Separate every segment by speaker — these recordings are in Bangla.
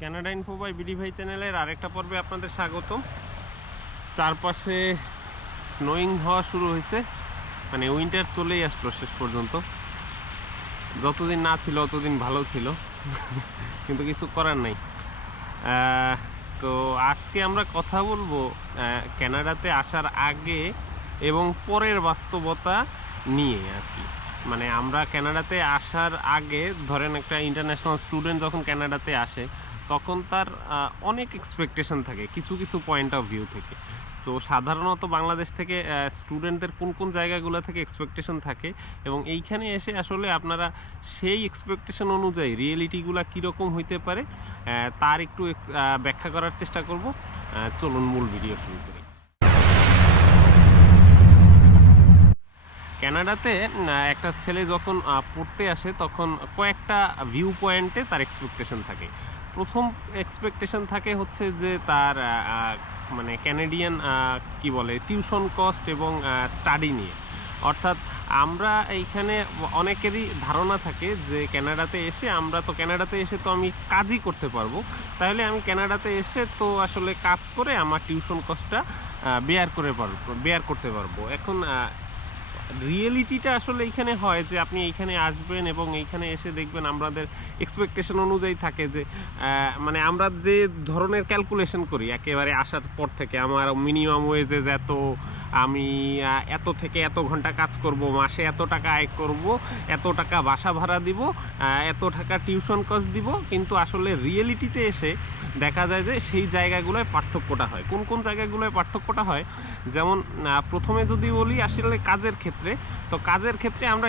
Speaker 1: কানাডা ইনফো বাই বিডি ভাই চ্যানেলের আরেকটা পর্বে আপনাদের স্বাগতম। চারপাশে স্নোয়িং হওয়া শুরু হয়েছে। মানে উইন্টার চলেই আসলো শেষ পর্যন্ত। যতদিন না ছিল ততদিন ভালো ছিল। কিন্তু কিছু করার নাই। তো আজকে আমরা কথা বলব আহ, কানাডাতে আসার আগে এবং পরের বাস্তবতা নিয়ে আর কি। মানে আমরা কানাডাতে আসার আগে ধরেন একটা ইন্টারন্যাশনাল স্টুডেন্ট যখন কানাডাতে আসে তখন তার অনেক এক্সপেকটেশন থাকে কিছু কিছু পয়েন্ট অফ ভিউ থেকে। তো সাধারণত বাংলাদেশ থেকে স্টুডেন্টদের কোন কোন জায়গাগুলো থেকে এক্সপেকটেশন থাকে এবং এইখানে এসে আসলে আপনারা সেই এক্সপেকটেশন অনুযায়ী রিয়েলিটিগুলো কীরকম হইতে পারে তার একটু ব্যাখ্যা করার চেষ্টা করব। চলুন মূল ভিডিও শুরু করি। আহ, একটা ছেলে যখন পড়তে আসে তখন কয়েকটা ভিউ পয়েন্টে তার এক্সপেকটেশন থাকে। প্রথম এক্সপেকটেশন থাকে হচ্ছে যে তার মানে ক্যানাডিয়ান কি বলে টিউশন কস্ট এবং স্টাডি নিয়ে। অর্থাৎ আমরা এইখানে অনেকেরই ধারণা থাকে যে ক্যানাডাতে এসে আমরা তো কানাডাতে এসে তো আমি কাজই করতে পারব। তাহলে আমি কানাডাতে এসে তো আসলে কাজ করে আমার টিউশন কস্টটা বেয়ার করে পারব বেয়ার করতে পারব। এখন রিয়েলিটিটা আসলে এইখানে হয় যে আপনি এইখানে আসবেন এবং এইখানে এসে দেখবেন আমাদের এক্সপেকটেশন অনুযায়ী থাকে যে মানে আমরা যে ধরনের ক্যালকুলেশন করি, একেবারে আসার পর থেকে, আমার মিনিমাম ওয়েজেস এত আমি এত থেকে এত ঘণ্টা কাজ করব, মাসে এত টাকা আয় করব, এত টাকা বাসা ভাড়া দিব এত টাকা টিউশন কস্ট দিব, কিন্তু আসলে রিয়েলিটিতে এসে দেখা যায় যে সেই জায়গাগুলোয় পার্থক্যটা হয়। কোন কোন জায়গাগুলোয় পার্থক্যটা হয়? যেমন প্রথমে যদি বলি আসলে কাজের ক্ষেত্রে, তো কাজের ক্ষেত্রে আমরা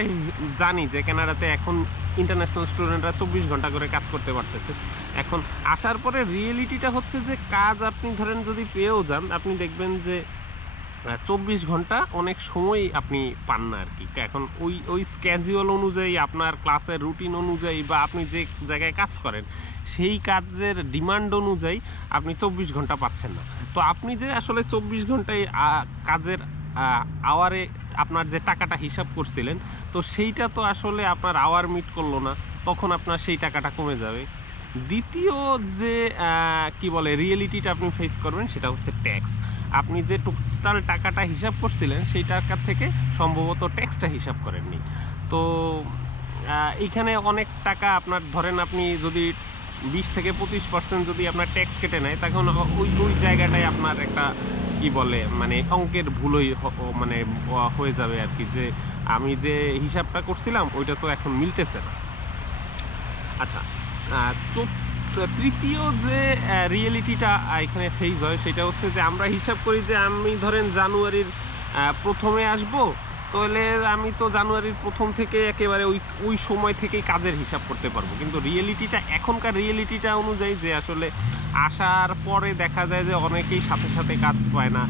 Speaker 1: জানি যে কানাডাতে এখন ইন্টারন্যাশনাল স্টুডেন্টরা চব্বিশ ঘণ্টা করে কাজ করতে পারতেছে। এখন আসার পরে রিয়েলিটিটা হচ্ছে যে কাজ আপনি ধরেন যদি পেয়েও যান, আপনি দেখবেন যে চব্বিশ ঘণ্টা অনেক সময় আপনি পান না আর কি। এখন ওই ওই স্ক্যাজুয়াল অনুযায়ী, আপনার ক্লাসের রুটিন অনুযায়ী বা আপনি যে জায়গায় কাজ করেন, সেই কাজের ডিমান্ড অনুযায়ী আপনি চব্বিশ ঘণ্টা পাচ্ছেন না। তো আপনি যে আসলে চব্বিশ ঘন্টায় কাজের আওয়ারে আপনার যে টাকাটা হিসাব করছিলেন, তো সেইটা তো আসলে আপনার আওয়ার মিট করল না, তখন আপনার সেই টাকাটা কমে যাবে। দ্বিতীয় যে কি বলে রিয়েলিটিটা আপনি ফেস করবেন, সেটা হচ্ছে ট্যাক্স আপনি যে টোটাল টাকাটা হিসাব করছিলেন সেই টাকার থেকে সম্ভবত ট্যাক্সটা হিসাব করেননি। তো আহ, এইখানে অনেক টাকা আপনার ধরেন আপনি যদি বিশ থেকে পঁচিশ পার্সেন্ট যদি আপনার ট্যাক্স কেটে নেয় তখন ওই ওই জায়গাটায় আপনার একটা কি বলে মানে অঙ্কের ভুলই মানে হয়ে যাবে আর কি। যে আমি যে হিসাবটা করছিলাম ওইটা তো এখন মিলতেছে না। আচ্ছা আহ, চৌ- তৃতীয় যে রিয়েলিটিটা এখানে ফেস হয়, সেটা হচ্ছে যে আমরা হিসাব করি যে আমি ধরেন জানুয়ারির প্রথমে আসব, তাহলে আমি তো জানুয়ারির প্রথম থেকে একেবারে ওই ওই সময় থেকেই কাজের হিসাব করতে পারব। কিন্তু রিয়েলিটিটা এখনকার রিয়েলিটিটা অনুযায়ী যে আসলে আসার পরে দেখা যায় যে অনেকেই সাথে সাথে কাজ পায় না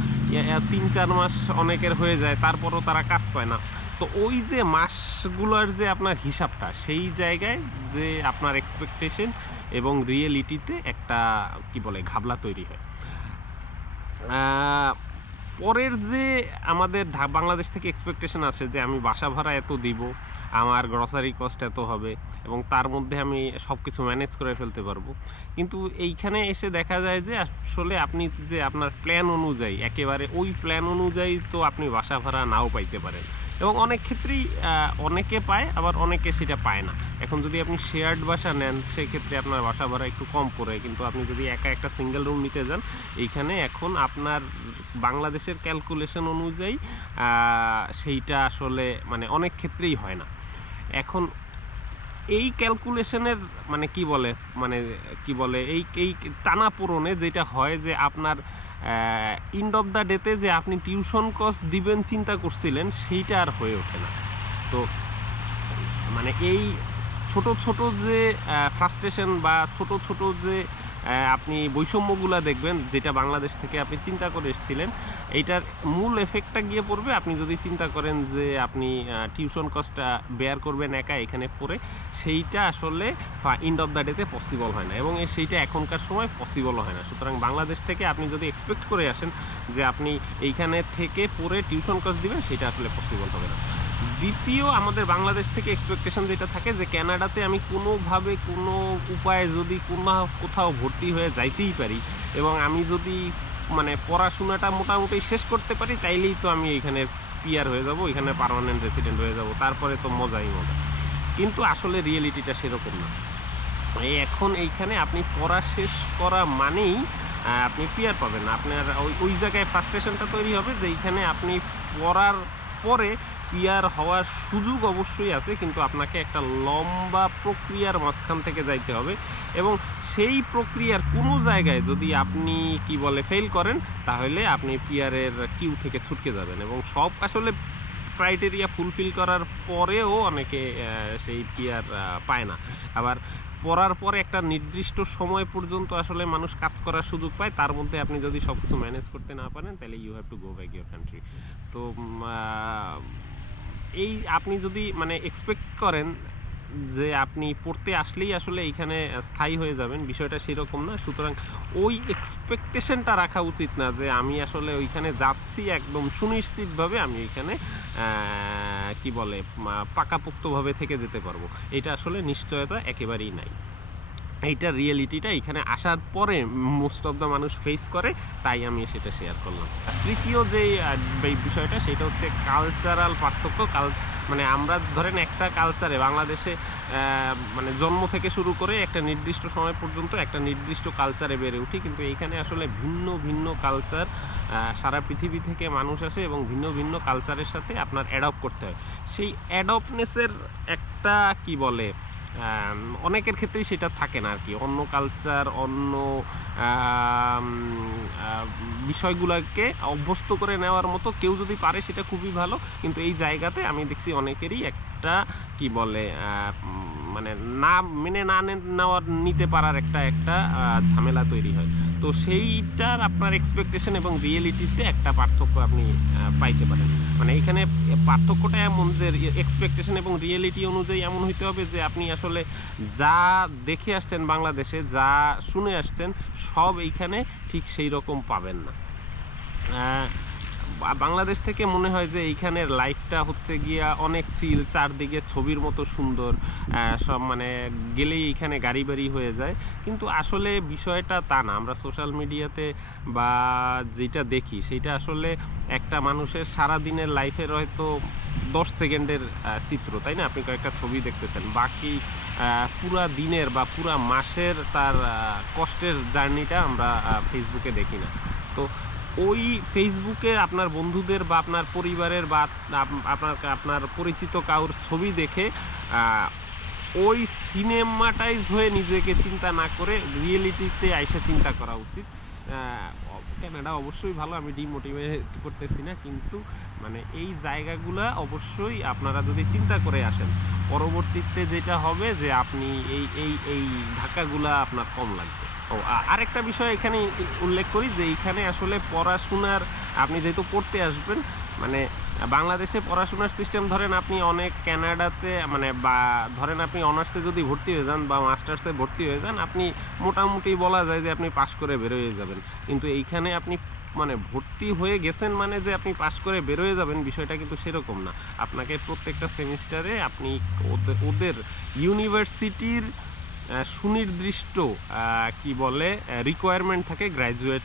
Speaker 1: তিন, চার মাস অনেকের হয়ে যায়, তারপরও তারা কাজ পায় না। তো ওই যে মাসগুলোর যে আপনার হিসাবটা, সেই জায়গায় যে আপনার এক্সপেকটেশন এবং রিয়েলিটিতে একটা, কি বলে, ঘাবলা তৈরি হয়। পরের যে আমাদের বাংলাদেশ থেকে এক্সপেকটেশন আছে যে আমি বাসা ভাড়া এত দিব, আমার গ্রসারি কস্ট এত হবে এবং তার মধ্যে আমি সব কিছু ম্যানেজ করে ফেলতে পারব। কিন্তু এইখানে এসে দেখা যায় যে আসলে আপনি যে আপনার প্ল্যান অনুযায়ী, একেবারে ওই প্ল্যান অনুযায়ী তো আপনি বাসা ভাড়া নাও পাইতে পারেন। এবং অনেক ক্ষেত্রেই অনেকে পায়, আবার অনেকে সেটা পায় না। এখন যদি আপনি শেয়ার্ড বাসা নেন, সেক্ষেত্রে আপনার বাসা ভাড়া একটু কম পড়ে। কিন্তু আপনি যদি একা একটা সিঙ্গেল রুম নিতে যান, এইখানে এখন আপনার বাংলাদেশের ক্যালকুলেশন অনুযায়ী সেইটা আসলে মানে অনেক ক্ষেত্রেই হয় না। এখন এই ক্যালকুলেশনের মানে কি বলে মানে কি বলে, এই এই টানা পূরণে যেটা হয় যে আপনার ইন্ড অফ দ্য ডেতে যে আপনি টিউশন কস্ট দিবেন চিন্তা করছিলেন, সেইটা আর হয়ে ওঠে না। তো মানে এই ছোট ছোট যে ফ্রাস্ট্রেশন বা ছোট ছোট যে আপনি বৈষম্যগুলো দেখবেন, যেটা বাংলাদেশ থেকে আপনি চিন্তা করে এসেছিলেন এইটার মূল এফেক্টটা গিয়ে পড়বে। আপনি যদি চিন্তা করেন যে আপনি টিউশন কস্টটা বেয়ার করবেন একা এখানে পড়ে, সেইটা আসলে ইন্ড অফ দ্য ডেতে পসিবল হয় না এবং সেইটা এখনকার সময় পসিবল হয় না। সুতরাং বাংলাদেশ থেকে আপনি যদি এক্সপেক্ট করে আসেন যে আপনি এইখানে থেকে পড়ে টিউশন কস্ট দিবেন, সেটা আসলে পসিবল হবে না। দ্বিতীয় আমাদের বাংলাদেশ থেকে এক্সপেকটেশন যেটা থাকে যে ক্যানাডাতে আমি কোনোভাবে কোনো উপায়ে যদি কোনো কোথাও ভর্তি হয়ে যাইতেই পারি এবং আমি যদি মানে পড়াশোনাটা মোটামুটি শেষ করতে পারি, তাইলেই তো আমি এখানে পিয়ার হয়ে যাব, এখানে পার্মানেন্ট রেসিডেন্ট হয়ে যাব, তারপরে তো মজাই মজা কিন্তু আসলে রিয়েলিটিটা সেরকম না। এখন এইখানে আপনি পড়া শেষ করা মানেই আপনি পিয়ার পাবেন আপনার ওই ওই জায়গায় ফার্স্টেশনটা তৈরি হবে যে এইখানে আপনি পড়ার পরে পিয়ার হওয়ার সুযোগ অবশ্যই আছে, কিন্তু আপনাকে একটা লম্বা প্রক্রিয়ার মাঝখান থেকে যাইতে হবে এবং সেই প্রক্রিয়ার কোনো জায়গায় যদি আপনি, কি বলে ফেল করেন, তাহলে আপনি পিয়ারের কিউ থেকে ছুটকে যাবেন এবং সব আসলে ক্রাইটেরিয়া ফুলফিল করার পরেও অনেকে সেই পিয়ার পায় না। আবার পড়ার পর একটা নির্দিষ্ট সময় পর্যন্ত আসলে মানুষ কাজ করার সুযোগ পায়, তার মধ্যে আপনি যদি সব কিছু ম্যানেজ করতে না পারেন, তাহলে you have to go back your country তো এই আপনি যদি মানে এক্সপেক্ট করেন যে আপনি পড়তে আসলেই আসলে এইখানে স্থায়ী হয়ে যাবেন, বিষয়টা সেরকম না। সুতরাং ওই এক্সপেকটেশনটা রাখা উচিত না যে আমি আসলে ওইখানে যাচ্ছি একদম সুনিশ্চিতভাবে আমি ওইখানে কি বলে পাকাপোক্তভাবে থেকে যেতে পারব। এটা আসলে নিশ্চয়তা একেবারেই নাই। এইটা রিয়েলিটিটা এখানে আসার পরে মোস্ট অফ দ্য মানুষ ফেস করে, তাই আমি সেটা শেয়ার করলাম। তৃতীয় যে বিষয়টা, সেটা হচ্ছে কালচারাল পার্থক্য কাল মানে আমরা ধরেন একটা কালচারে বাংলাদেশে মানে জন্ম থেকে শুরু করে একটা নির্দিষ্ট সময় পর্যন্ত একটা নির্দিষ্ট কালচারে বেড়ে উঠি। কিন্তু এখানে আসলে ভিন্ন ভিন্ন কালচার সারা পৃথিবী থেকে মানুষ আসে এবং ভিন্ন ভিন্ন কালচারের সাথে আপনার অ্যাডপ্ট করতে হয়। সেই অ্যাডপ্টনেসের একটা, কি বলে অনেকের ক্ষেত্রেই সেটা থাকে না আর কি অন্য কালচার অন্য বিষয়গুলোকে অভ্যস্ত করে নেওয়ার মতো কেউ যদি পারে সেটা খুবই ভালো। কিন্তু এই জায়গাতে আমি দেখছি অনেকেরই একটা কি বলে মানে না, মেনে না নেওয়ার, নিতে পারার একটা একটা ঝামেলা তৈরি হয়। তো সেইটার আপনার এক্সপেকটেশন এবং রিয়েলিটিতে একটা পার্থক্য আপনি পাইতে পারেন। মানে এখানে পার্থক্যটা এমন যে এক্সপেকটেশন এবং রিয়েলিটি অনুযায়ী এমন হইতে হবে যে, আপনি আসলে যা দেখে আসছেন বাংলাদেশে, যা শুনে আসছেন, সব এইখানে ঠিক সেই রকম পাবেন না। বাংলাদেশ থেকে মনে হয় যে এইখানের লাইফটা হচ্ছে গিয়া অনেক চিল, চারদিকে ছবির মতো সুন্দর সব মানে গেলেই এইখানে গাড়ি বাড়ি হয়ে যায়। কিন্তু আসলে বিষয়টা তা না, আমরা সোশ্যাল মিডিয়াতে বা যেটা দেখি, সেটা আসলে একটা মানুষের সারা দিনের লাইফের হয়তো দশ সেকেন্ডের চিত্র, তাই না? আপনি কয়েকটা ছবি দেখতেছেন। বাকি পুরা দিনের বা পুরা মাসের তার কষ্টের জার্নিটা আমরা ফেসবুকে দেখি না। তো ওই ফেসবুকে আপনার বন্ধুদের বা আপনার পরিবারের বা আপনার আপনার পরিচিত কারোর ছবি দেখে ওই সিনেমাটাইজ হয়ে নিজেকে চিন্তা না করে রিয়েলিটিতে আইসা চিন্তা করা উচিত। আহ, ক্যানাডা অবশ্যই ভালো আমি ডিমোটিভেট করতেছি না কিন্তু মানে এই জায়গাগুলা অবশ্যই আপনারা যদি চিন্তা করে আসেন পরবর্তীতে যেটা হবে যে আপনি এই এই এই ধাক্কাগুলা আপনার কম লাগবে। ও আরেকটা বিষয় এখানে উল্লেখ করি যে এইখানে আসলে পড়াশোনার, আপনি যেহেতু পড়তে আসবেন মানে বাংলাদেশে পড়াশোনার সিস্টেম ধরেন আপনি অনেক কানাডাতে মানে বা ধরেন আপনি অনার্সে যদি ভর্তি হয়ে যান বা মাস্টার্সে ভর্তি হয়ে যান, আপনি মোটামুটি বলা যায় যে আপনি পাশ করে বেরোয় যাবেন। কিন্তু এইখানে আপনি মানে ভর্তি হয়ে গেছেন মানে যে আপনি পাশ করে বেরোয় যাবেন, বিষয়টা কিন্তু সেরকম না। আপনাকে প্রত্যেকটা সেমিস্টারে আপনি ওদের- ইউনিভার্সিটির সুনির্দিষ্ট কি বলে রিকোয়ারমেন্ট থাকে গ্র্যাজুয়েট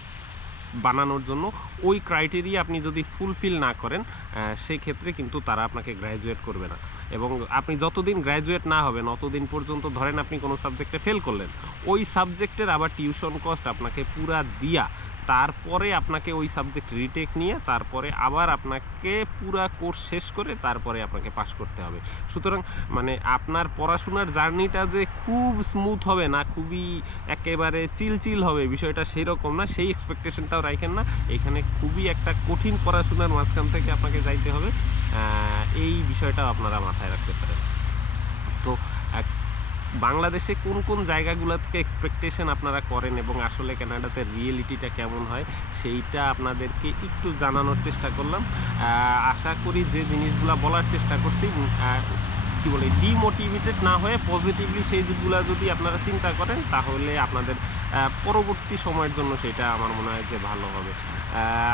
Speaker 1: বানানোর জন্য। ওই ক্রাইটেরিয়া আপনি যদি ফুলফিল না করেন সেই ক্ষেত্রে কিন্তু তারা আপনাকে গ্র্যাজুয়েট করবে না। এবং আপনি যতদিন গ্র্যাজুয়েট না হবেন, অতদিন পর্যন্ত ধরেন আপনি কোনো সাবজেক্টে ফেল করলেন, ওই সাবজেক্টের আবার টিউশন কস্ট আপনাকে পুরা দিয়া তারপরে আপনাকে ওই সাবজেক্ট রিটেক নিয়ে তারপরে আবার আপনাকে পুরা কোর্স শেষ করে তারপরে আপনাকে পাশ করতে হবে। সুতরাং মানে আপনার পড়াশোনার জার্নিটা যে খুব স্মুথ হবে না, খুবই একেবারে চিলচিল হবে, বিষয়টা সেই রকম না, সেই এক্সপেকটেশনটাও রাখেন না। এখানে খুবই একটা কঠিন পড়াশোনার মাঝখান থেকে আপনাকে যাইতে হবে। এই বিষয়টাও আপনারা মাথায় রাখতে পারেন। তো বাংলাদেশে কোন কোন জায়গাগুলো থেকে এক্সপেকটেশন আপনারা করেন এবং আসলে কানাডাতে রিয়েলিটিটা কেমন হয়, সেইটা আপনাদেরকে একটু জানানোর চেষ্টা করলাম। আশা করি যে জিনিসগুলো বলার চেষ্টা করছি। কি বলে ডিমোটিভেটেড না হয়ে পজিটিভলি সেইগুলো যদি আপনারা চিন্তা করেন, তাহলে আপনাদের পরবর্তী সময়ের জন্য সেটা আমার মনে হয় যে ভালো হবে।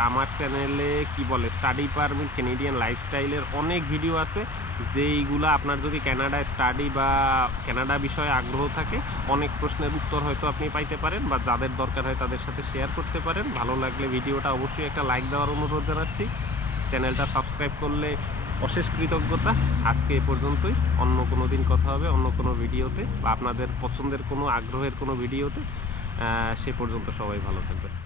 Speaker 1: আমার চ্যানেলে কি বলে স্টাডি পারমিট কেনেডিয়ান লাইফস্টাইলের অনেক ভিডিও আছে। যেইগুলো আপনার যদি কানাডায় স্টাডি বা কানাডা বিষয়ে আগ্রহ থাকে, অনেক প্রশ্নের উত্তর হয়তো আপনি পাইতে পারেন বা যাদের দরকার হয় তাদের সাথে শেয়ার করতে পারেন। ভালো লাগলে ভিডিওটা অবশ্যই একটা লাইক দেওয়ার অনুরোধ জানাচ্ছি। চ্যানেলটা সাবস্ক্রাইব করলে অশেষ কৃতজ্ঞতা। আজকে এ পর্যন্তই। অন্য কোনো দিন কথা হবে, অন্য কোনো ভিডিওতে বা আপনাদের পছন্দের কোনো, আগ্রহের কোনো ভিডিওতে। সে পর্যন্ত সবাই ভালো থাকবেন।